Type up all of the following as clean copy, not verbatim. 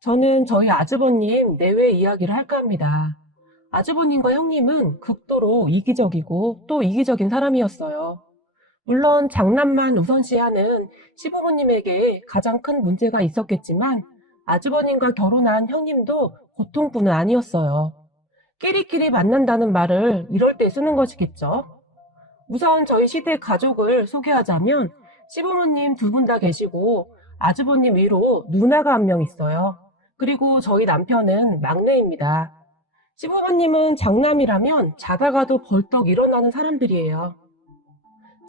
저는 저희 아주버님 내외 이야기를 할까 합니다. 아주버님과 형님은 극도로 이기적이고 또 이기적인 사람이었어요. 물론 장남만 우선시하는 시부모님에게 가장 큰 문제가 있었겠지만 아주버님과 결혼한 형님도 보통분은 아니었어요. 끼리끼리 만난다는 말을 이럴 때 쓰는 것이겠죠. 우선 저희 시댁 가족을 소개하자면 시부모님 두 분 다 계시고 아주버님 위로 누나가 한 명 있어요. 그리고 저희 남편은 막내입니다. 시부모님은 장남이라면 자다가도 벌떡 일어나는 사람들이에요.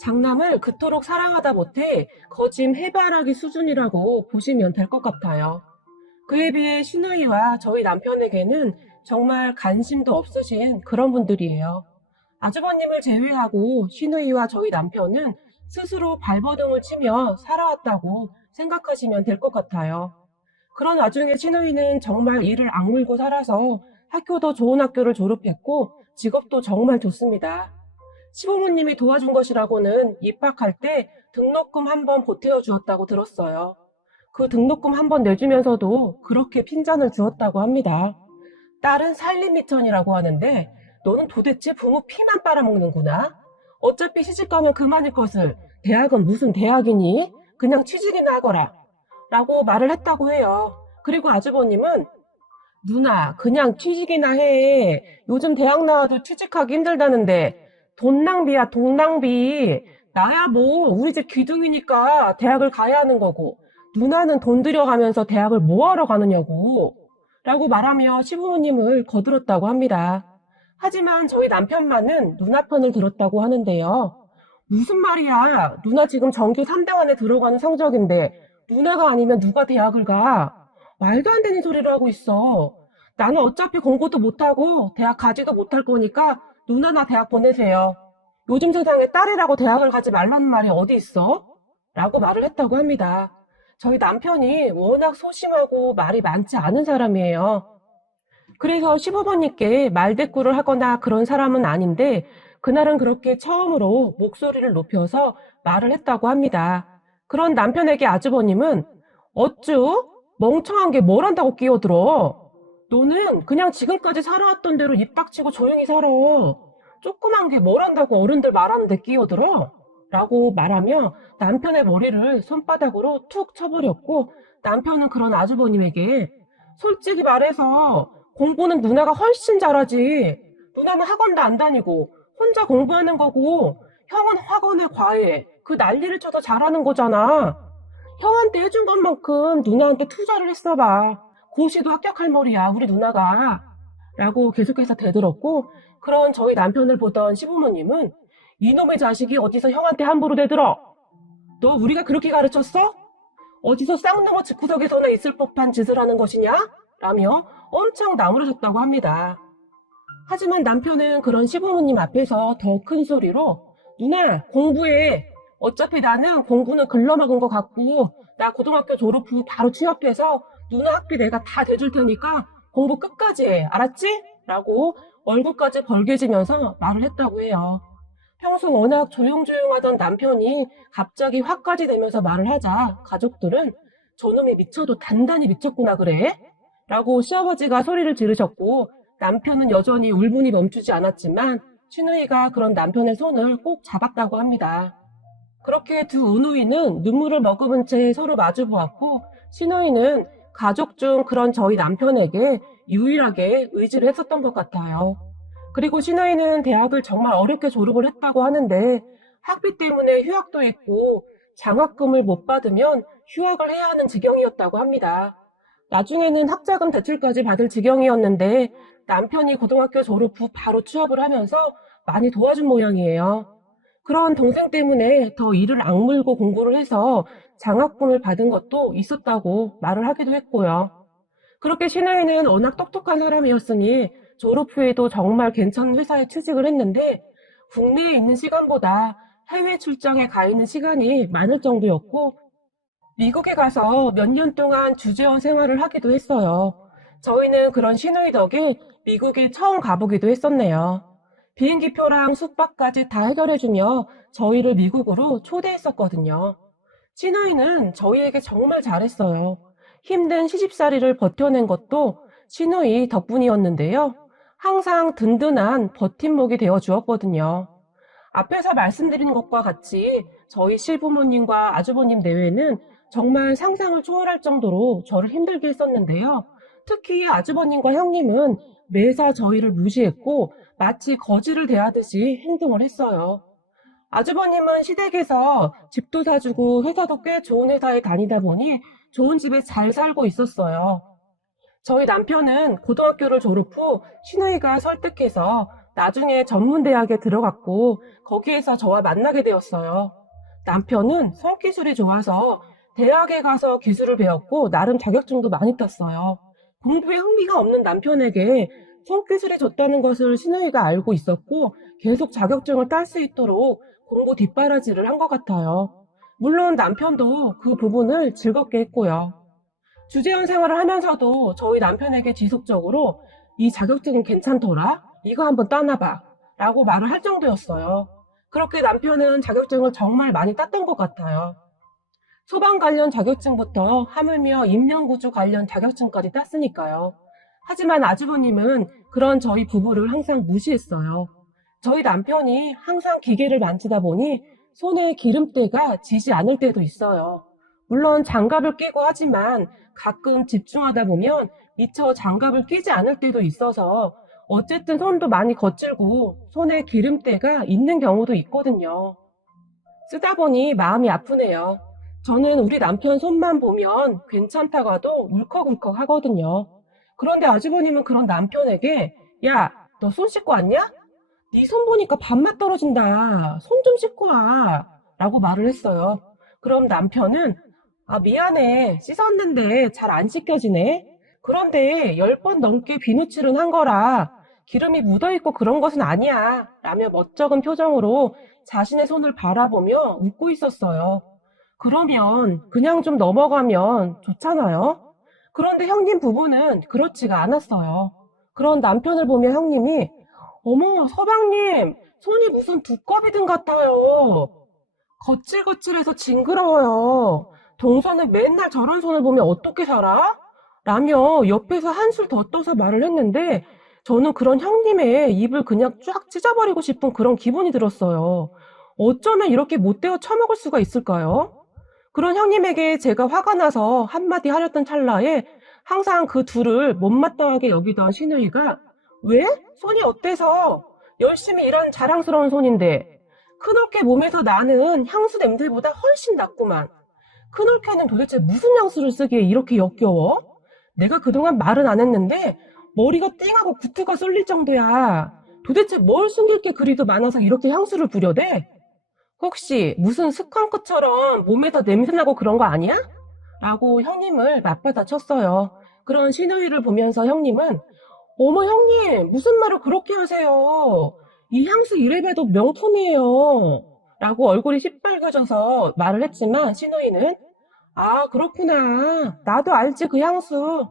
장남을 그토록 사랑하다 못해 거짐 해바라기 수준이라고 보시면 될 것 같아요. 그에 비해 시누이와 저희 남편에게는 정말 관심도 없으신 그런 분들이에요. 아주버님을 제외하고 시누이와 저희 남편은 스스로 발버둥을 치며 살아왔다고 생각하시면 될 것 같아요. 그런 와중에 시누이는 정말 이를 악물고 살아서 학교도 좋은 학교를 졸업했고 직업도 정말 좋습니다. 시부모님이 도와준 것이라고는 입학할 때 등록금 한 번 보태어 주었다고 들었어요. 그 등록금 한 번 내주면서도 그렇게 핀잔을 주었다고 합니다. 딸은 살림미천이라고 하는데 너는 도대체 부모 피만 빨아먹는구나. 어차피 시집가면 그만일 것을 대학은 무슨 대학이니? 그냥 취직이나 하거라. 라고 말을 했다고 해요. 그리고 아주버님은 누나 그냥 취직이나 해. 요즘 대학 나와도 취직하기 힘들다는데 돈 낭비야 돈 낭비. 나야 뭐 우리 집 귀둥이니까 대학을 가야 하는 거고 누나는 돈 들여가면서 대학을 뭐하러 가느냐고 라고 말하며 시부모님을 거들었다고 합니다. 하지만 저희 남편만은 누나 편을 들었다고 하는데요. 무슨 말이야. 누나 지금 전교 3등안에 들어가는 성적인데 누나가 아니면 누가 대학을 가? 말도 안 되는 소리를 하고 있어. 나는 어차피 공부도 못하고 대학 가지도 못할 거니까 누나나 대학 보내세요. 요즘 세상에 딸이라고 대학을 가지 말라는 말이 어디 있어? 라고 말을 했다고 합니다. 저희 남편이 워낙 소심하고 말이 많지 않은 사람이에요. 그래서 시부모님께 말대꾸를 하거나 그런 사람은 아닌데 그날은 그렇게 처음으로 목소리를 높여서 말을 했다고 합니다. 그런 남편에게 아주버님은 어쭈? 멍청한 게 뭘 한다고 끼어들어? 너는 그냥 지금까지 살아왔던 대로 입 닥치고 조용히 살아. 조그만 게 뭘 한다고 어른들 말하는데 끼어들어? 라고 말하며 남편의 머리를 손바닥으로 툭 쳐버렸고 남편은 그런 아주버님에게 솔직히 말해서 공부는 누나가 훨씬 잘하지. 누나는 학원도 안 다니고 혼자 공부하는 거고 형은 학원에 과외 그 난리를 쳐서 잘하는 거잖아. 형한테 해준 것만큼 누나한테 투자를 했어봐. 고시도 합격할 머리야 우리 누나가. 라고 계속해서 대들었고 그런 저희 남편을 보던 시부모님은 이놈의 자식이 어디서 형한테 함부로 대들어? 너 우리가 그렇게 가르쳤어? 어디서 쌍놈의 집구석에서나 있을 법한 짓을 하는 것이냐? 라며 엄청 나무라졌다고 합니다. 하지만 남편은 그런 시부모님 앞에서 더 큰 소리로 누나 공부해. 어차피 나는 공부는 글러먹은 것 같고 나 고등학교 졸업 후 바로 취업해서 누나 학비 내가 다 대줄 테니까 공부 끝까지 해. 알았지? 라고 얼굴까지 벌개지면서 말을 했다고 해요. 평소 워낙 조용조용하던 남편이 갑자기 화까지 내면서 말을 하자 가족들은 저놈이 미쳐도 단단히 미쳤구나 그래? 라고 시아버지가 소리를 지르셨고 남편은 여전히 울분이 멈추지 않았지만 시누이가 그런 남편의 손을 꼭 잡았다고 합니다. 그렇게 두 우누이는 눈물을 머금은 채 서로 마주보았고 시누이는 가족 중 그런 저희 남편에게 유일하게 의지를 했었던 것 같아요. 그리고 시누이는 대학을 정말 어렵게 졸업을 했다고 하는데 학비 때문에 휴학도 있고 장학금을 못 받으면 휴학을 해야 하는 지경이었다고 합니다. 나중에는 학자금 대출까지 받을 지경이었는데 남편이 고등학교 졸업 후 바로 취업을 하면서 많이 도와준 모양이에요. 그런 동생 때문에 더 이를 악물고 공부를 해서 장학금을 받은 것도 있었다고 말을 하기도 했고요. 그렇게 시누이는 워낙 똑똑한 사람이었으니 졸업 후에도 정말 괜찮은 회사에 취직을 했는데 국내에 있는 시간보다 해외 출장에 가 있는 시간이 많을 정도였고 미국에 가서 몇 년 동안 주재원 생활을 하기도 했어요. 저희는 그런 시누이 덕에 미국에 처음 가보기도 했었네요. 비행기표랑 숙박까지 다 해결해주며 저희를 미국으로 초대했었거든요. 시누이는 저희에게 정말 잘했어요. 힘든 시집살이를 버텨낸 것도 시누이 덕분이었는데요. 항상 든든한 버팀목이 되어 주었거든요. 앞에서 말씀드린 것과 같이 저희 실부모님과 아주버님 내외는 정말 상상을 초월할 정도로 저를 힘들게 했었는데요. 특히 아주버님과 형님은 매사 저희를 무시했고 마치 거지를 대하듯이 행동을 했어요. 아주버님은 시댁에서 집도 사주고 회사도 꽤 좋은 회사에 다니다 보니 좋은 집에 잘 살고 있었어요. 저희 남편은 고등학교를 졸업 후 시누이가 설득해서 나중에 전문대학에 들어갔고 거기에서 저와 만나게 되었어요. 남편은 손기술이 좋아서 대학에 가서 기술을 배웠고 나름 자격증도 많이 땄어요. 공부에 흥미가 없는 남편에게 손기술이 좋다는 것을 시누이가 알고 있었고 계속 자격증을 딸 수 있도록 공부 뒷바라지를 한 것 같아요. 물론 남편도 그 부분을 즐겁게 했고요. 주재원 생활을 하면서도 저희 남편에게 지속적으로 이 자격증은 괜찮더라? 이거 한번 따놔봐. 라고 말을 할 정도였어요. 그렇게 남편은 자격증을 정말 많이 땄던 것 같아요. 소방 관련 자격증부터 하물며 인명구조 관련 자격증까지 땄으니까요. 하지만 아주버님은 그런 저희 부부를 항상 무시했어요. 저희 남편이 항상 기계를 만지다 보니 손에 기름때가 지지 않을 때도 있어요. 물론 장갑을 끼고 하지만 가끔 집중하다 보면 미처 장갑을 끼지 않을 때도 있어서 어쨌든 손도 많이 거칠고 손에 기름때가 있는 경우도 있거든요. 쓰다 보니 마음이 아프네요. 저는 우리 남편 손만 보면 괜찮다가도 울컥울컥 하거든요. 그런데 아주버님은 그런 남편에게 야, 너 손 씻고 왔냐? 네 손 보니까 밥맛 떨어진다. 손 좀 씻고 와. 라고 말을 했어요. 그럼 남편은 아, 미안해. 씻었는데 잘 안 씻겨지네. 그런데 10번 넘게 비누칠은 한 거라 기름이 묻어있고 그런 것은 아니야. 라며 멋쩍은 표정으로 자신의 손을 바라보며 웃고 있었어요. 그러면 그냥 좀 넘어가면 좋잖아요. 그런데 형님 부부는 그렇지가 않았어요. 그런 남편을 보며 형님이 어머, 서방님, 손이 무슨 두꺼비등 같아요. 거칠거칠해서 징그러워요. 동서는 맨날 저런 손을 보면 어떻게 살아? 라며 옆에서 한술 더 떠서 말을 했는데 저는 그런 형님의 입을 그냥 쫙 찢어버리고 싶은 그런 기분이 들었어요. 어쩌면 이렇게 못되어 처먹을 수가 있을까요? 그런 형님에게 제가 화가 나서 한마디 하렸던 찰나에 항상 그 둘을 못마땅하게 여기던 시누이가 왜? 손이 어때서? 열심히 일한 자랑스러운 손인데 큰올케 몸에서 나는 향수 냄새보다 훨씬 낫구만. 큰올케는 도대체 무슨 향수를 쓰기에 이렇게 역겨워? 내가 그동안 말은 안 했는데 머리가 띵하고 구트가 쏠릴 정도야. 도대체 뭘 숨길 게 그리도 많아서 이렇게 향수를 부려대? 혹시 무슨 스컹크처럼 몸에서 냄새나고 그런 거 아니야? 라고 형님을 맞받아 쳤어요. 그런 시누이를 보면서 형님은 어머 형님 무슨 말을 그렇게 하세요. 이 향수 이래봬도 명품이에요. 라고 얼굴이 시뻘개져서 말을 했지만 시누이는 아 그렇구나. 나도 알지 그 향수.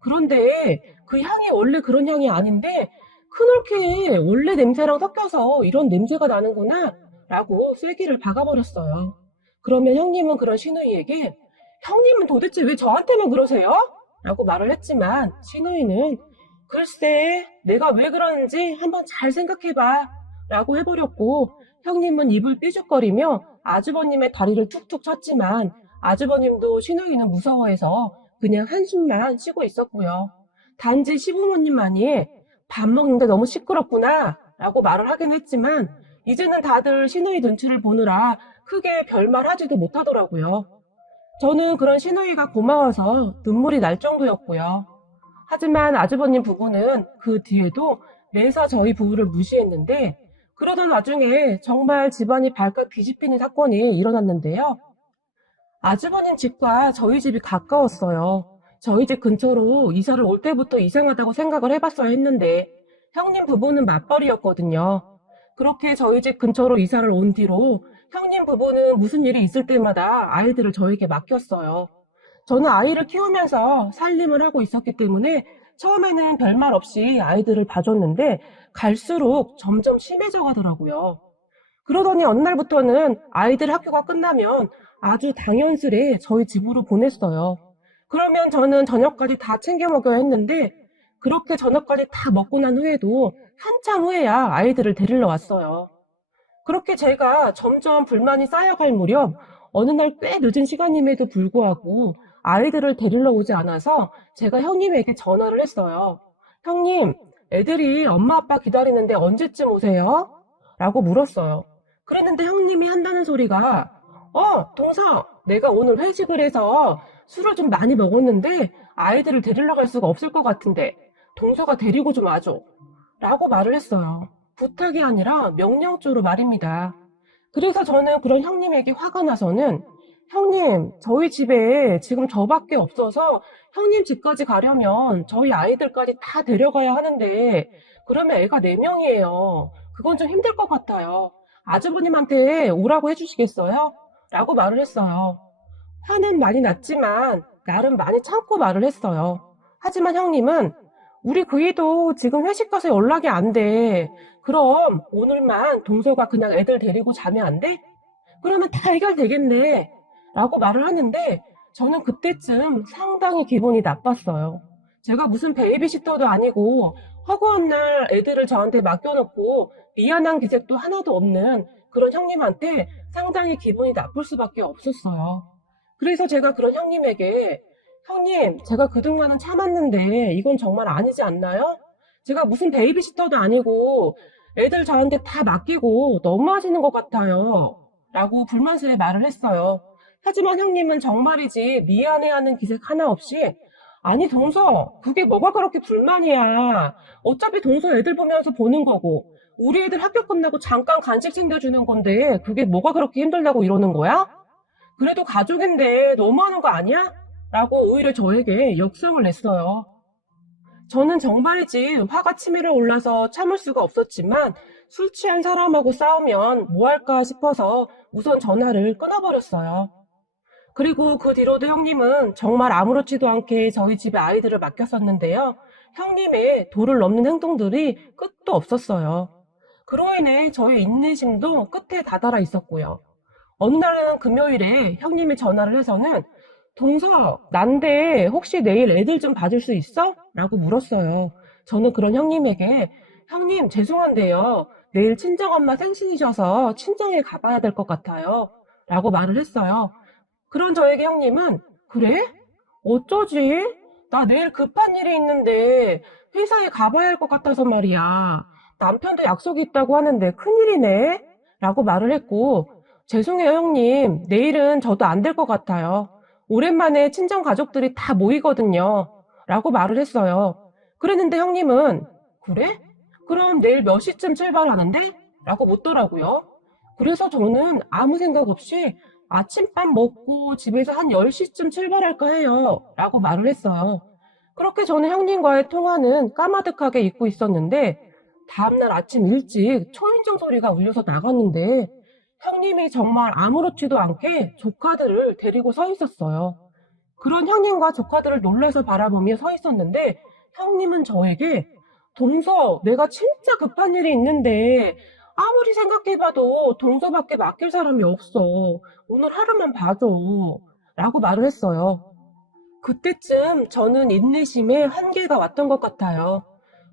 그런데 그 향이 원래 그런 향이 아닌데 큰올케 원래 냄새랑 섞여서 이런 냄새가 나는구나. 라고 쐐기를 박아버렸어요. 그러면 형님은 그런 시누이에게 형님은 도대체 왜 저한테만 그러세요? 라고 말을 했지만 시누이는 글쎄 내가 왜 그러는지 한번 잘 생각해봐 라고 해버렸고 형님은 입을 삐죽거리며 아주버님의 다리를 툭툭 쳤지만 아주버님도 시누이는 무서워해서 그냥 한숨만 쉬고 있었고요. 단지 시부모님만이 밥 먹는데 너무 시끄럽구나 라고 말을 하긴 했지만 이제는 다들 시누이 눈치를 보느라 크게 별말하지도 못하더라고요. 저는 그런 시누이가 고마워서 눈물이 날 정도였고요. 하지만 아주버님 부부는 그 뒤에도 매사 저희 부부를 무시했는데 그러던 와중에 정말 집안이 발칵 뒤집히는 사건이 일어났는데요. 아주버님 집과 저희 집이 가까웠어요. 저희 집 근처로 이사를 올 때부터 이상하다고 생각을 해봤어야 했는데 형님 부부는 맞벌이였거든요. 그렇게 저희 집 근처로 이사를 온 뒤로 형님 부부는 무슨 일이 있을 때마다 아이들을 저에게 맡겼어요. 저는 아이를 키우면서 살림을 하고 있었기 때문에 처음에는 별말 없이 아이들을 봐줬는데 갈수록 점점 심해져 가더라고요. 그러더니 어느 날부터는 아이들 학교가 끝나면 아주 당연스레 저희 집으로 보냈어요. 그러면 저는 저녁까지 다 챙겨 먹여야 했는데 그렇게 저녁까지 다 먹고 난 후에도 한참 후에야 아이들을 데리러 왔어요. 그렇게 제가 점점 불만이 쌓여갈 무렵 어느 날 꽤 늦은 시간임에도 불구하고 아이들을 데리러 오지 않아서 제가 형님에게 전화를 했어요. 형님, 애들이 엄마 아빠 기다리는데 언제쯤 오세요? 라고 물었어요. 그랬는데 형님이 한다는 소리가 동서, 내가 오늘 회식을 해서 술을 좀 많이 먹었는데 아이들을 데리러 갈 수가 없을 것 같은데 동서가 데리고 좀 와줘. 라고 말을 했어요. 부탁이 아니라 명령조로 말입니다. 그래서 저는 그런 형님에게 화가 나서는 형님, 저희 집에 지금 저밖에 없어서 형님 집까지 가려면 저희 아이들까지 다 데려가야 하는데 그러면 애가 4명이에요. 그건 좀 힘들 것 같아요. 아주버님한테 오라고 해주시겠어요? 라고 말을 했어요. 화는 많이 났지만 나름 많이 참고 말을 했어요. 하지만 형님은 우리 그이도 지금 회식 가서 연락이 안 돼. 그럼 오늘만 동서가 그냥 애들 데리고 자면 안 돼? 그러면 다 해결되겠네. 라고 말을 하는데 저는 그때쯤 상당히 기분이 나빴어요. 제가 무슨 베이비시터도 아니고 허구한 날 애들을 저한테 맡겨놓고 미안한 기색도 하나도 없는 그런 형님한테 상당히 기분이 나쁠 수밖에 없었어요. 그래서 제가 그런 형님에게 형님, 제가 그동안은 참았는데 이건 정말 아니지 않나요? 제가 무슨 베이비시터도 아니고 애들 저한테 다 맡기고 너무하시는 것 같아요. 라고 불만스레 말을 했어요. 하지만 형님은 정말이지 미안해하는 기색 하나 없이 아니 동서, 그게 뭐가 그렇게 불만이야. 어차피 동서 애들 보면서 보는 거고 우리 애들 학교 끝나고 잠깐 간식 챙겨주는 건데 그게 뭐가 그렇게 힘들다고 이러는 거야? 그래도 가족인데 너무하는 거 아니야? 라고 오히려 저에게 역성을 냈어요. 저는 정말이지 화가 치밀어 올라서 참을 수가 없었지만 술 취한 사람하고 싸우면 뭐 할까 싶어서 우선 전화를 끊어버렸어요. 그리고 그 뒤로도 형님은 정말 아무렇지도 않게 저희 집에 아이들을 맡겼었는데요. 형님의 도를 넘는 행동들이 끝도 없었어요. 그로 인해 저의 인내심도 끝에 다다라 있었고요. 어느 날은 금요일에 형님이 전화를 해서는 동서, 난데 혹시 내일 애들 좀 봐줄 수 있어? 라고 물었어요. 저는 그런 형님에게 형님 죄송한데요. 내일 친정엄마 생신이셔서 친정에 가봐야 될 것 같아요. 라고 말을 했어요. 그런 저에게 형님은 그래? 어쩌지? 나 내일 급한 일이 있는데 회사에 가봐야 할 것 같아서 말이야. 남편도 약속이 있다고 하는데 큰일이네? 라고 말을 했고 죄송해요 형님. 내일은 저도 안 될 것 같아요. 오랜만에 친정 가족들이 다 모이거든요. 라고 말을 했어요. 그랬는데 형님은 그래? 그럼 내일 몇 시쯤 출발하는데? 라고 묻더라고요. 그래서 저는 아무 생각 없이 아침밥 먹고 집에서 한 10시쯤 출발할까 해요. 라고 말을 했어요. 그렇게 저는 형님과의 통화는 까마득하게 잊고 있었는데 다음날 아침 일찍 초인종 소리가 울려서 나갔는데 형님이 정말 아무렇지도 않게 조카들을 데리고 서 있었어요. 그런 형님과 조카들을 놀라서 바라보며 서 있었는데 형님은 저에게 동서, 내가 진짜 급한 일이 있는데 아무리 생각해봐도 동서밖에 맡길 사람이 없어. 오늘 하루만 봐줘. 라고 말을 했어요. 그때쯤 저는 인내심에 한계가 왔던 것 같아요.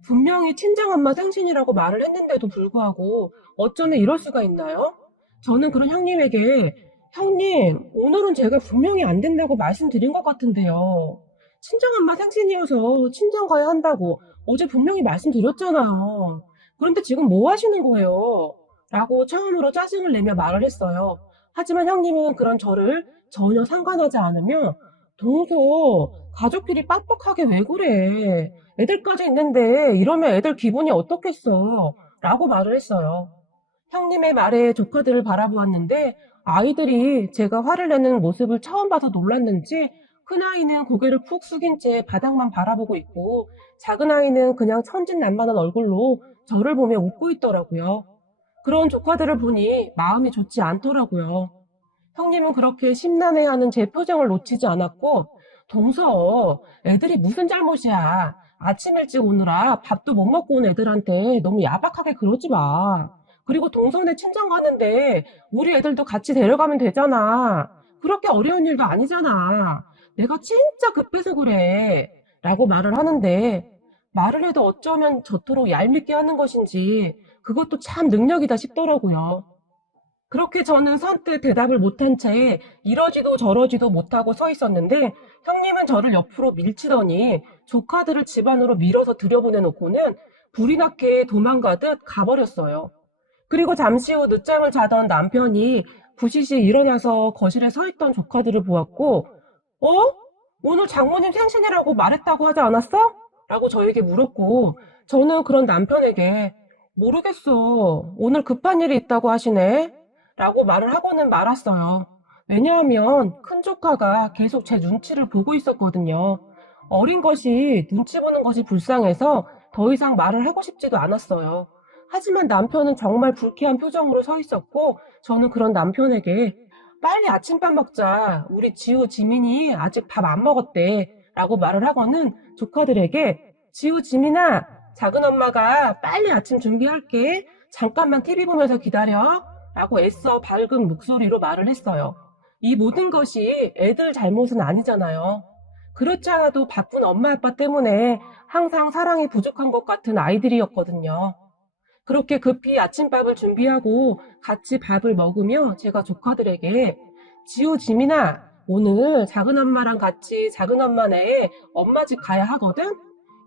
분명히 친정엄마 생신이라고 말을 했는데도 불구하고 어쩌면 이럴 수가 있나요? 저는 그런 형님에게 형님, 오늘은 제가 분명히 안 된다고 말씀드린 것 같은데요. 친정엄마 생신이어서 친정 가야 한다고 어제 분명히 말씀드렸잖아요. 그런데 지금 뭐 하시는 거예요? 라고 처음으로 짜증을 내며 말을 했어요. 하지만 형님은 그런 저를 전혀 상관하지 않으며 동서, 가족끼리 빡빡하게 왜 그래? 애들까지 있는데 이러면 애들 기분이 어떻겠어? 라고 말을 했어요. 형님의 말에 조카들을 바라보았는데 아이들이 제가 화를 내는 모습을 처음 봐서 놀랐는지 큰아이는 고개를 푹 숙인 채 바닥만 바라보고 있고 작은 아이는 그냥 천진난만한 얼굴로 저를 보며 웃고 있더라고요. 그런 조카들을 보니 마음이 좋지 않더라고요. 형님은 그렇게 심란해하는 제 표정을 놓치지 않았고 동서, 애들이 무슨 잘못이야. 아침 일찍 오느라 밥도 못 먹고 온 애들한테 너무 야박하게 그러지 마. 그리고 동선에 친정 가는데 우리 애들도 같이 데려가면 되잖아. 그렇게 어려운 일도 아니잖아. 내가 진짜 급해서 그래. 라고 말을 하는데, 말을 해도 어쩌면 저토록 얄밉게 하는 것인지, 그것도 참 능력이다 싶더라고요. 그렇게 저는 선뜻 대답을 못한 채 이러지도 저러지도 못하고 서 있었는데, 형님은 저를 옆으로 밀치더니 조카들을 집 안으로 밀어서 들여보내놓고는 불이 나게 도망가듯 가버렸어요. 그리고 잠시 후 늦잠을 자던 남편이 부시시 일어나서 거실에 서 있던 조카들을 보았고, 어? 오늘 장모님 생신이라고 말했다고 하지 않았어? 라고 저에게 물었고, 저는 그런 남편에게 모르겠어. 오늘 급한 일이 있다고 하시네. 라고 말을 하고는 말았어요. 왜냐하면 큰 조카가 계속 제 눈치를 보고 있었거든요. 어린 것이 눈치 보는 것이 불쌍해서 더 이상 말을 하고 싶지도 않았어요. 하지만 남편은 정말 불쾌한 표정으로 서 있었고, 저는 그런 남편에게 빨리 아침밥 먹자. 우리 지우, 지민이 아직 밥 안 먹었대. 라고 말을 하고는 조카들에게 지우, 지민아, 작은 엄마가 빨리 아침 준비할게. 잠깐만 TV 보면서 기다려. 라고 애써 밝은 목소리로 말을 했어요. 이 모든 것이 애들 잘못은 아니잖아요. 그렇지 않아도 바쁜 엄마 아빠 때문에 항상 사랑이 부족한 것 같은 아이들이었거든요. 그렇게 급히 아침밥을 준비하고 같이 밥을 먹으며 제가 조카들에게 지우, 지민아, 오늘 작은 엄마랑 같이 작은 엄마네 엄마 집 가야 하거든?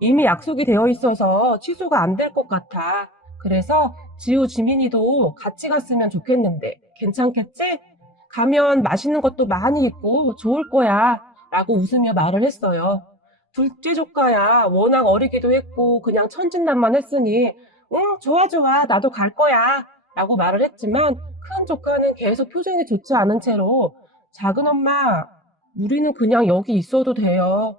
이미 약속이 되어 있어서 취소가 안 될 것 같아. 그래서 지우, 지민이도 같이 갔으면 좋겠는데 괜찮겠지? 가면 맛있는 것도 많이 있고 좋을 거야. 라고 웃으며 말을 했어요. 둘째 조카야 워낙 어리기도 했고 그냥 천진난만 했으니 응, 좋아, 좋아. 나도 갈 거야. 라고 말을 했지만 큰 조카는 계속 표정이 좋지 않은 채로 작은 엄마, 우리는 그냥 여기 있어도 돼요.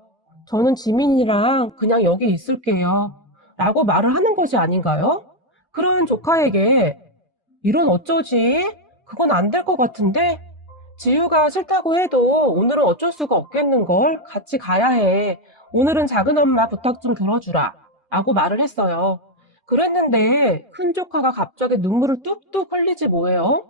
저는 지민이랑 그냥 여기 있을게요. 라고 말을 하는 것이 아닌가요? 그런 조카에게 이런 어쩌지? 그건 안 될 것 같은데? 지우가 싫다고 해도 오늘은 어쩔 수가 없겠는걸? 같이 가야 해. 오늘은 작은 엄마 부탁 좀 들어주라. 라고 말을 했어요. 그랬는데 큰 조카가 갑자기 눈물을 뚝뚝 흘리지 뭐예요?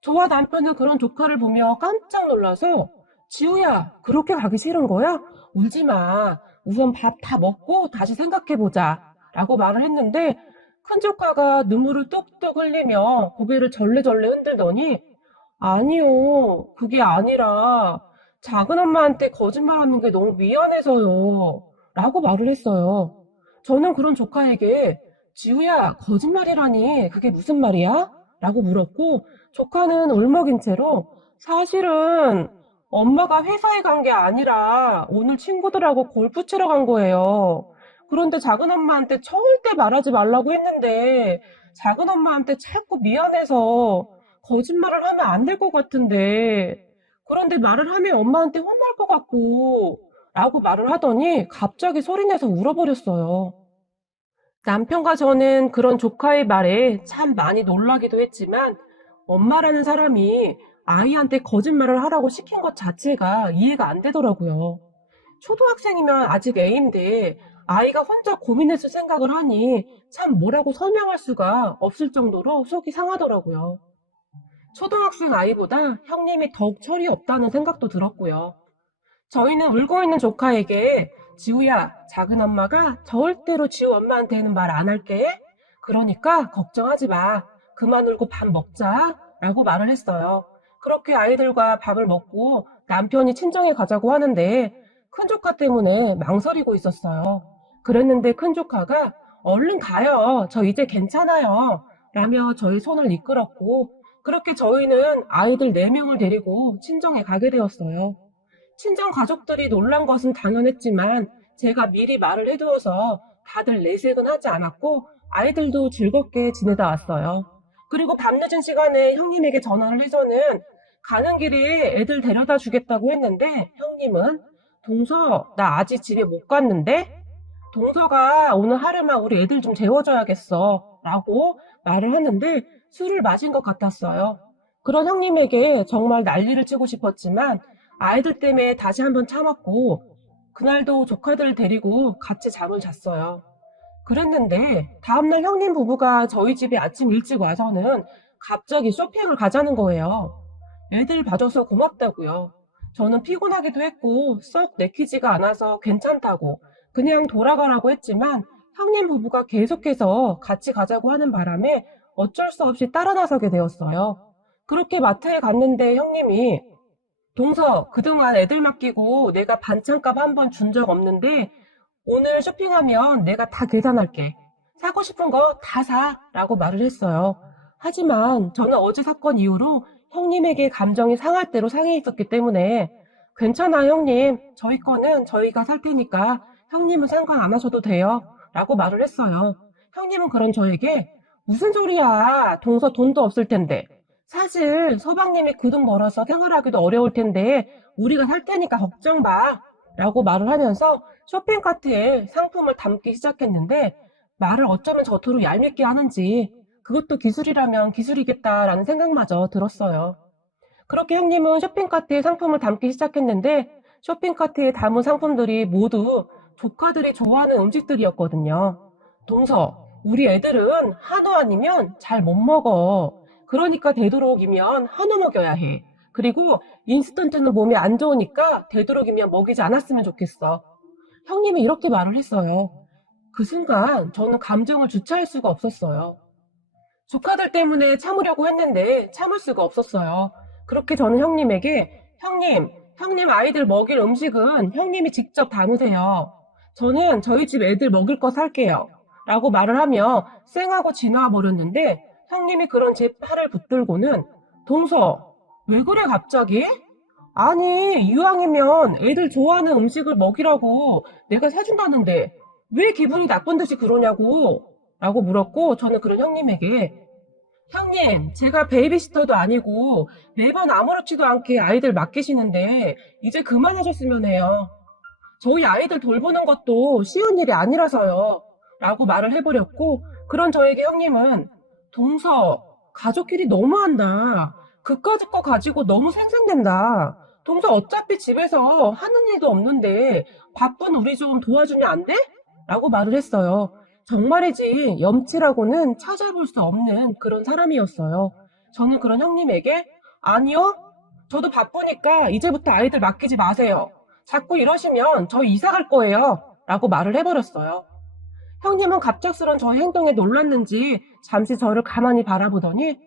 저와 남편은 그런 조카를 보며 깜짝 놀라서 지우야, 그렇게 가기 싫은 거야? 울지 마. 우선 밥 다 먹고 다시 생각해보자. 라고 말을 했는데 큰 조카가 눈물을 뚝뚝 흘리며 고개를 절레절레 흔들더니 아니요, 그게 아니라 작은 엄마한테 거짓말하는 게 너무 미안해서요. 라고 말을 했어요. 저는 그런 조카에게 지우야, 거짓말이라니 그게 무슨 말이야? 라고 물었고 조카는 울먹인 채로 사실은 엄마가 회사에 간 게 아니라 오늘 친구들하고 골프 치러 간 거예요. 그런데 작은 엄마한테 절대 말하지 말라고 했는데 작은 엄마한테 자꾸 미안해서 거짓말을 하면 안 될 것 같은데 그런데 말을 하면 엄마한테 혼날 것 같고 라고 말을 하더니 갑자기 소리내서 울어버렸어요. 남편과 저는 그런 조카의 말에 참 많이 놀라기도 했지만 엄마라는 사람이 아이한테 거짓말을 하라고 시킨 것 자체가 이해가 안 되더라고요. 초등학생이면 아직 애인데 아이가 혼자 고민했을 생각을 하니 참 뭐라고 설명할 수가 없을 정도로 속이 상하더라고요. 초등학생 아이보다 형님이 더욱 철이 없다는 생각도 들었고요. 저희는 울고 있는 조카에게 지우야, 작은 엄마가 절대로 지우 엄마한테는 말 안 할게. 그러니까 걱정하지 마. 그만 울고 밥 먹자. 라고 말을 했어요. 그렇게 아이들과 밥을 먹고 남편이 친정에 가자고 하는데 큰 조카 때문에 망설이고 있었어요. 그랬는데 큰 조카가 얼른 가요. 저 이제 괜찮아요. 라며 저희 손을 이끌었고 그렇게 저희는 아이들 4명을 데리고 친정에 가게 되었어요. 친정 가족들이 놀란 것은 당연했지만 제가 미리 말을 해두어서 다들 내색은 하지 않았고 아이들도 즐겁게 지내다 왔어요. 그리고 밤늦은 시간에 형님에게 전화를 해서는 가는 길에 애들 데려다 주겠다고 했는데 형님은 동서, 나 아직 집에 못 갔는데? 동서가 오늘 하루만 우리 애들 좀 재워줘야겠어 라고 말을 하는데 술을 마신 것 같았어요. 그런 형님에게 정말 난리를 치고 싶었지만 아이들 때문에 다시 한번 참았고 그날도 조카들을 데리고 같이 잠을 잤어요. 그랬는데 다음날 형님 부부가 저희 집에 아침 일찍 와서는 갑자기 쇼핑을 가자는 거예요. 애들 봐줘서 고맙다고요. 저는 피곤하기도 했고 썩 내키지가 않아서 괜찮다고 그냥 돌아가라고 했지만 형님 부부가 계속해서 같이 가자고 하는 바람에 어쩔 수 없이 따라 나서게 되었어요. 그렇게 마트에 갔는데 형님이 동서, 그동안 애들 맡기고 내가 반찬값 한 번 준 적 없는데 오늘 쇼핑하면 내가 다 계산할게. 사고 싶은 거 다 사. 라고 말을 했어요. 하지만 저는 어제 사건 이후로 형님에게 감정이 상할 대로 상해 있었기 때문에 괜찮아, 형님. 저희 거는 저희가 살 테니까 형님은 상관 안 하셔도 돼요. 라고 말을 했어요. 형님은 그런 저에게 무슨 소리야. 동서 돈도 없을 텐데. 사실 서방님이 그 돈 벌어서 생활하기도 어려울 텐데 우리가 살 테니까 걱정 마. 라고 말을 하면서 쇼핑카트에 상품을 담기 시작했는데 말을 어쩌면 저토록 얄밉게 하는지 그것도 기술이라면 기술이겠다라는 생각마저 들었어요. 그렇게 형님은 쇼핑카트에 상품을 담기 시작했는데 쇼핑카트에 담은 상품들이 모두 조카들이 좋아하는 음식들이었거든요. 동서, 우리 애들은 한우 아니면 잘 못 먹어. 그러니까 되도록이면 한우 먹여야 해. 그리고 인스턴트는 몸에 안 좋으니까 되도록이면 먹이지 않았으면 좋겠어. 형님이 이렇게 말을 했어요. 그 순간 저는 감정을 주체할 수가 없었어요. 조카들 때문에 참으려고 했는데 참을 수가 없었어요. 그렇게 저는 형님에게 형님 아이들 먹일 음식은 형님이 직접 담으세요. 저는 저희 집 애들 먹일 거 살게요. 라고 말을 하며 쌩하고 지나와 버렸는데 형님이 그런 제 팔을 붙들고는 동서, 왜 그래 갑자기? 아니, 이왕이면 애들 좋아하는 음식을 먹이라고 내가 사준다는데 왜 기분이 나쁜 듯이 그러냐고 라고 물었고 저는 그런 형님에게 형님, 제가 베이비시터도 아니고 매번 아무렇지도 않게 아이들 맡기시는데 이제 그만하셨으면 해요. 저희 아이들 돌보는 것도 쉬운 일이 아니라서요. 라고 말을 해버렸고 그런 저에게 형님은 동서, 가족끼리 너무한다. 그까짓 거 가지고 너무 생생된다. 동서 어차피 집에서 하는 일도 없는데 바쁜 우리 좀 도와주면 안 돼? 라고 말을 했어요. 정말이지 염치라고는 찾아볼 수 없는 그런 사람이었어요. 저는 그런 형님에게 아니요. 저도 바쁘니까 이제부터 아이들 맡기지 마세요. 자꾸 이러시면 저 이사 갈 거예요. 라고 말을 해버렸어요. 형님은 갑작스런 저의 행동에 놀랐는지 잠시 저를 가만히 바라보더니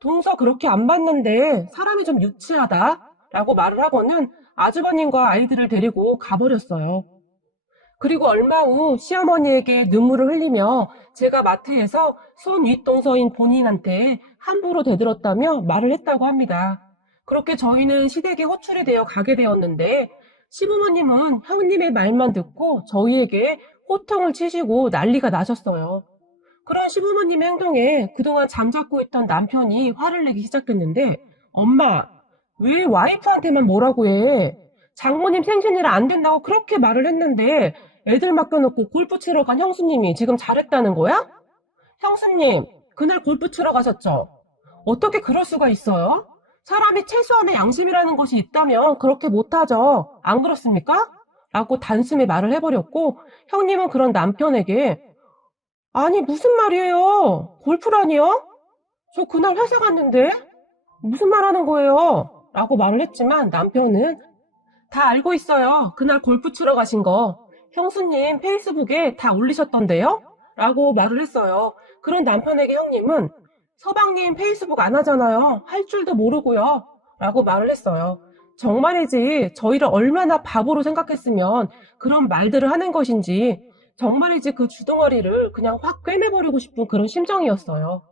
동서 그렇게 안 봤는데 사람이 좀 유치하다 라고 말을 하고는 아주버님과 아이들을 데리고 가버렸어요. 그리고 얼마 후 시어머니에게 눈물을 흘리며 제가 마트에서 손 윗동서인 본인한테 함부로 대들었다며 말을 했다고 합니다. 그렇게 저희는 시댁에 호출이 되어 가게 되었는데 시부모님은 형님의 말만 듣고 저희에게 호통을 치시고 난리가 나셨어요. 그런 시부모님의 행동에 그동안 잠자코 있던 남편이 화를 내기 시작했는데 엄마, 왜 와이프한테만 뭐라고 해? 장모님 생신이라 안 된다고 그렇게 말을 했는데 애들 맡겨놓고 골프 치러 간 형수님이 지금 잘했다는 거야? 형수님, 그날 골프 치러 가셨죠? 어떻게 그럴 수가 있어요? 사람이 최소한의 양심이라는 것이 있다면 그렇게 못하죠. 안 그렇습니까? 라고 단숨에 말을 해버렸고 형님은 그런 남편에게 아니 무슨 말이에요? 골프라니요? 저 그날 회사 갔는데 무슨 말 하는 거예요? 라고 말을 했지만 남편은 다 알고 있어요. 그날 골프 치러 가신 거. 형수님 페이스북에 다 올리셨던데요? 라고 말을 했어요. 그런 남편에게 형님은 서방님 페이스북 안 하잖아요. 할 줄도 모르고요. 라고 말을 했어요. 정말이지 저희를 얼마나 바보로 생각했으면 그런 말들을 하는 것인지 정말이지 그 주둥아리를 그냥 확 꿰매버리고 싶은 그런 심정이었어요.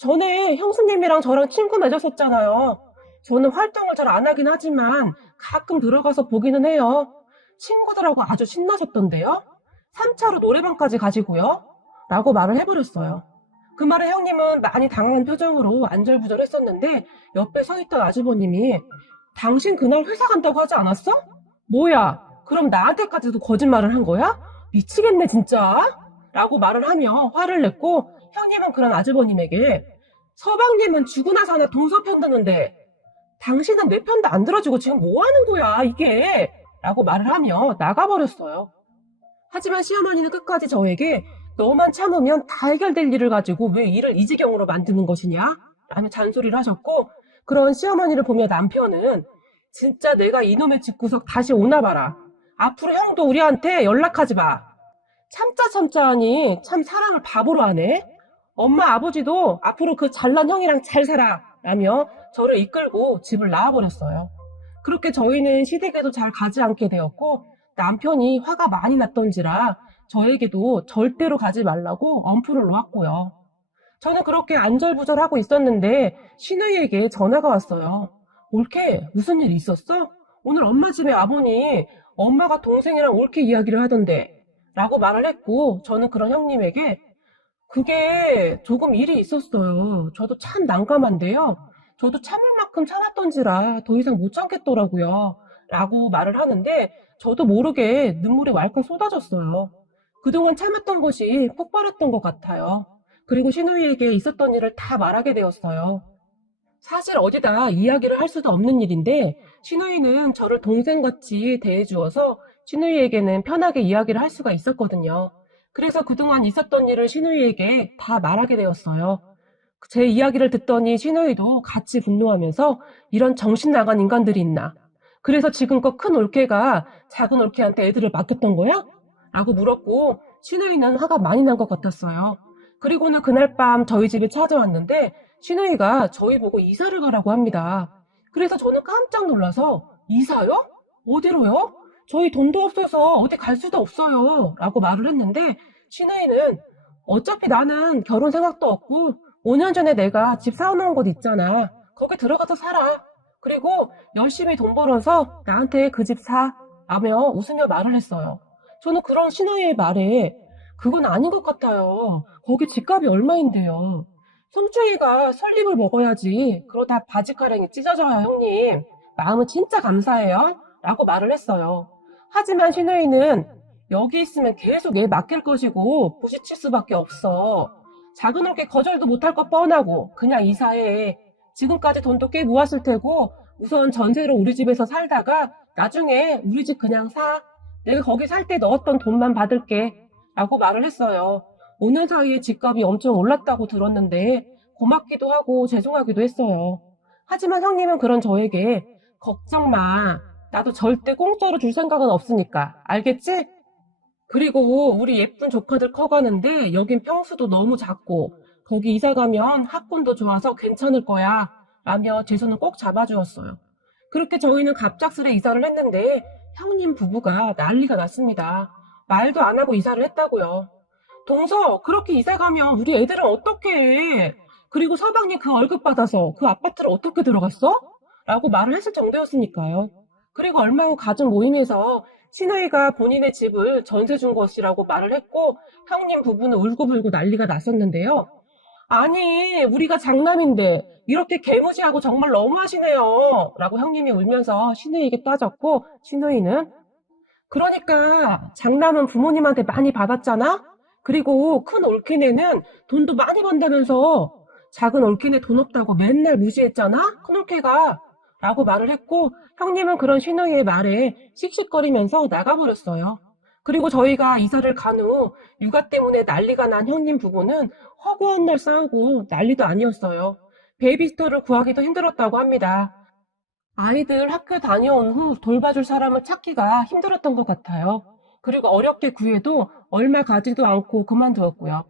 전에 형수님이랑 저랑 친구 맺었었잖아요. 저는 활동을 잘 안 하긴 하지만 가끔 들어가서 보기는 해요. 친구들하고 아주 신나셨던데요? 3차로 노래방까지 가시고요. 라고 말을 해버렸어요. 그 말에 형님은 많이 당황한 표정으로 안절부절했었는데 옆에 서 있던 아주버님이 당신 그날 회사 간다고 하지 않았어? 뭐야? 그럼 나한테까지도 거짓말을 한 거야? 미치겠네 진짜. 라고 말을 하며 화를 냈고 형님은 그런 아주버님에게 서방님은 죽고 나서 하나 동서 편드는데 당신은 내 편도 안 들어주고 지금 뭐 하는 거야 이게? 라고 말을 하며 나가버렸어요. 하지만 시어머니는 끝까지 저에게 너만 참으면 다 해결될 일을 가지고 왜 일을 이 지경으로 만드는 것이냐? 라며 잔소리를 하셨고 그런 시어머니를 보며 남편은 진짜 내가 이놈의 집구석 다시 오나 봐라. 앞으로 형도 우리한테 연락하지 마. 참자 참자 하니 참 사람을 바보로 하네. 엄마 아버지도 앞으로 그 잘난 형이랑 잘 살아 라며 저를 이끌고 집을 나와버렸어요. 그렇게 저희는 시댁에도 잘 가지 않게 되었고 남편이 화가 많이 났던지라 저에게도 절대로 가지 말라고 엄풀을 놓았고요. 저는 그렇게 안절부절하고 있었는데 시누이에게 전화가 왔어요. 올케, 무슨 일 있었어? 오늘 엄마 집에 와보니 엄마가 동생이랑 올케 이야기를 하던데 라고 말을 했고 저는 그런 형님에게 그게 조금 일이 있었어요. 저도 참 난감한데요. 저도 참을 만큼 참았던지라 더 이상 못 참겠더라고요. 라고 말을 하는데 저도 모르게 눈물이 왈칵 쏟아졌어요. 그동안 참았던 것이 폭발했던 것 같아요. 그리고 시누이에게 있었던 일을 다 말하게 되었어요. 사실 어디다 이야기를 할 수도 없는 일인데 시누이는 저를 동생같이 대해주어서 시누이에게는 편하게 이야기를 할 수가 있었거든요. 그래서 그동안 있었던 일을 시누이에게 다 말하게 되었어요. 제 이야기를 듣더니 시누이도 같이 분노하면서 이런 정신 나간 인간들이 있나? 그래서 지금껏 큰 올케가 작은 올케한테 애들을 맡겼던 거야? 라고 물었고 시누이는 화가 많이 난 것 같았어요. 그리고는 그날 밤 저희 집에 찾아왔는데 시누이가 저희 보고 이사를 가라고 합니다. 그래서 저는 깜짝 놀라서 이사요? 어디로요? 저희 돈도 없어서 어디 갈 수도 없어요. 라고 말을 했는데 시누이는 어차피 나는 결혼 생각도 없고 5년 전에 내가 집 사놓은 곳 있잖아. 거기 들어가서 살아. 그리고 열심히 돈 벌어서 나한테 그 집 사. 라며 웃으며 말을 했어요. 저는 그런 시누이의 말에 그건 아닌 것 같아요. 거기 집값이 얼마인데요. 성추이가 설립을 먹어야지. 그러다 바지가랑이 찢어져요, 형님. 마음은 진짜 감사해요. 라고 말을 했어요. 하지만 시누이는 여기 있으면 계속 얘 맡길 것이고 부딪힐 수밖에 없어. 작은 올게 거절도 못할 것 뻔하고 그냥 이사해. 지금까지 돈도 꽤 모았을 테고 우선 전세로 우리 집에서 살다가 나중에 우리 집 그냥 사. 내가 거기 살 때 넣었던 돈만 받을게. 라고 말을 했어요. 5년 사이에 집값이 엄청 올랐다고 들었는데 고맙기도 하고 죄송하기도 했어요. 하지만 형님은 그런 저에게 걱정 마. 나도 절대 공짜로 줄 생각은 없으니까. 알겠지? 그리고 우리 예쁜 조카들 커가는데 여긴 평수도 너무 작고 거기 이사 가면 학군도 좋아서 괜찮을 거야. 라며 제 손을 꼭 잡아주었어요. 그렇게 저희는 갑작스레 이사를 했는데 형님 부부가 난리가 났습니다. 말도 안 하고 이사를 했다고요. 동서, 그렇게 이사 가면 우리 애들은 어떻게 해? 그리고 서방님 그 월급 받아서 그 아파트를 어떻게 들어갔어? 라고 말을 했을 정도였으니까요. 그리고 얼마 후 가족 모임에서 시누이가 본인의 집을 전세 준 것이라고 말을 했고 형님 부부는 울고불고 난리가 났었는데요. 아니, 우리가 장남인데 이렇게 개무시하고 정말 너무하시네요. 라고 형님이 울면서 시누이에게 따졌고 시누이는 그러니까 장남은 부모님한테 많이 받았잖아? 그리고 큰 올케네는 돈도 많이 번다면서 작은 올케네 돈 없다고 맨날 무시했잖아? 큰 올케가 라고 말을 했고 형님은 그런 시누이의 말에 씩씩거리면서 나가버렸어요. 그리고 저희가 이사를 간 후 육아 때문에 난리가 난 형님 부부는 허구한 날 싸우고 난리도 아니었어요. 베이비시터를 구하기도 힘들었다고 합니다. 아이들 학교 다녀온 후 돌봐줄 사람을 찾기가 힘들었던 것 같아요. 그리고 어렵게 구해도 얼마 가지도 않고 그만두었고요.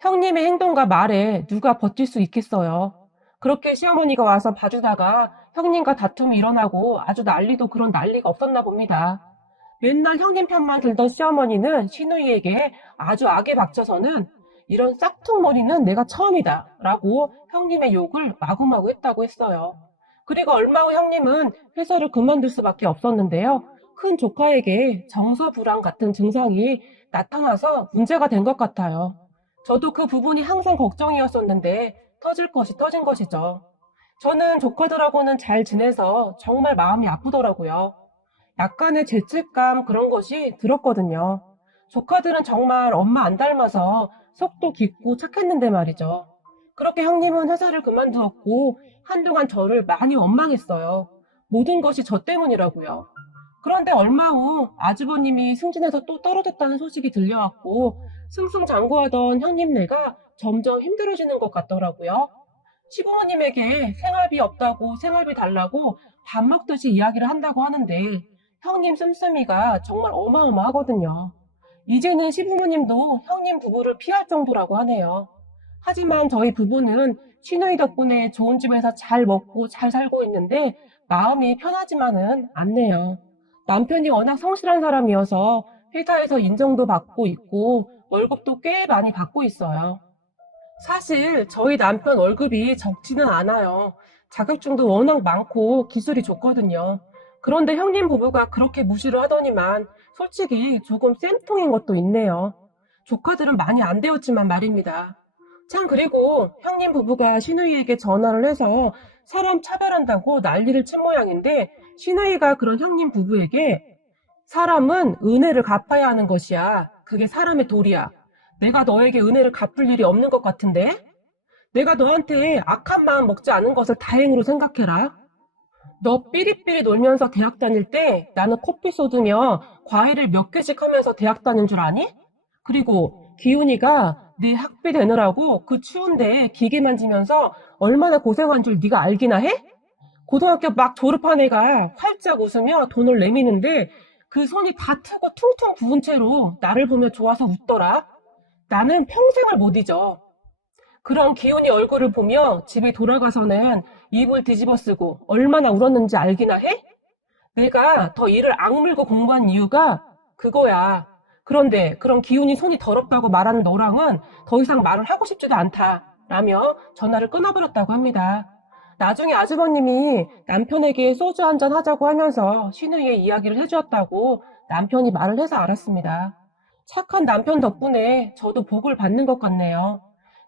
형님의 행동과 말에 누가 버틸 수 있겠어요. 그렇게 시어머니가 와서 봐주다가 형님과 다툼이 일어나고 아주 난리도 그런 난리가 없었나 봅니다. 맨날 형님 편만 들던 시어머니는 시누이에게 아주 악에 박쳐서는 이런 싹퉁머리는 내가 처음이다 라고 형님의 욕을 마구마구 했다고 했어요. 그리고 얼마 후 형님은 회사를 그만둘 수밖에 없었는데요. 큰 조카에게 정서불안 같은 증상이 나타나서 문제가 된 것 같아요. 저도 그 부분이 항상 걱정이었었는데 터질 것이 터진 것이죠. 저는 조카들하고는 잘 지내서 정말 마음이 아프더라고요. 약간의 죄책감 그런 것이 들었거든요. 조카들은 정말 엄마 안 닮아서 속도 깊고 착했는데 말이죠. 그렇게 형님은 회사를 그만두었고 한동안 저를 많이 원망했어요. 모든 것이 저 때문이라고요. 그런데 얼마 후 아주버님이 승진해서 또 떨어졌다는 소식이 들려왔고 승승장구하던 형님네가 점점 힘들어지는 것 같더라고요. 시부모님에게 생활비 없다고 생활비 달라고 밥 먹듯이 이야기를 한다고 하는데 형님 씀씀이가 정말 어마어마하거든요. 이제는 시부모님도 형님 부부를 피할 정도라고 하네요. 하지만 저희 부부는 시누이 덕분에 좋은 집에서 잘 먹고 잘 살고 있는데 마음이 편하지만은 않네요. 남편이 워낙 성실한 사람이어서 회사에서 인정도 받고 있고 월급도 꽤 많이 받고 있어요. 사실 저희 남편 월급이 적지는 않아요. 자격증도 워낙 많고 기술이 좋거든요. 그런데 형님 부부가 그렇게 무시를 하더니만 솔직히 조금 쌤통인 것도 있네요. 조카들은 많이 안 되었지만 말입니다. 참 그리고 형님 부부가 시누이에게 전화를 해서 사람 차별한다고 난리를 친 모양인데 시누이가 그런 형님 부부에게 사람은 은혜를 갚아야 하는 것이야. 그게 사람의 도리야. 내가 너에게 은혜를 갚을 일이 없는 것 같은데? 내가 너한테 악한 마음 먹지 않은 것을 다행으로 생각해라. 너 삐리삐리 놀면서 대학 다닐 때 나는 커피 쏟으며 과외를 몇 개씩 하면서 대학 다닌 줄 아니? 그리고 기훈이가 네 학비 되느라고 그 추운데 기계 만지면서 얼마나 고생한 줄 네가 알기나 해? 고등학교 막 졸업한 애가 활짝 웃으며 돈을 내미는데 그 손이 다 트고 퉁퉁 부은 채로 나를 보며 좋아서 웃더라. 나는 평생을 못 잊어. 그런 기훈이 얼굴을 보며 집에 돌아가서는 입을 뒤집어 쓰고 얼마나 울었는지 알기나 해? 내가 더 이를 악물고 공부한 이유가 그거야. 그런데 그런 기훈이 손이 더럽다고 말하는 너랑은 더 이상 말을 하고 싶지도 않다. 라며 전화를 끊어버렸다고 합니다. 나중에 아주버님이 남편에게 소주 한잔 하자고 하면서 시누이의 이야기를 해주었다고 남편이 말을 해서 알았습니다. 착한 남편 덕분에 저도 복을 받는 것 같네요.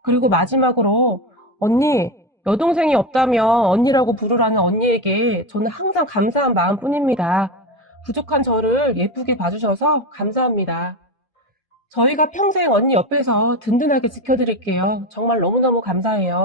그리고 마지막으로 언니, 여동생이 없다면 언니라고 부르라는 언니에게 저는 항상 감사한 마음뿐입니다. 부족한 저를 예쁘게 봐주셔서 감사합니다. 저희가 평생 언니 옆에서 든든하게 지켜드릴게요. 정말 너무너무 감사해요.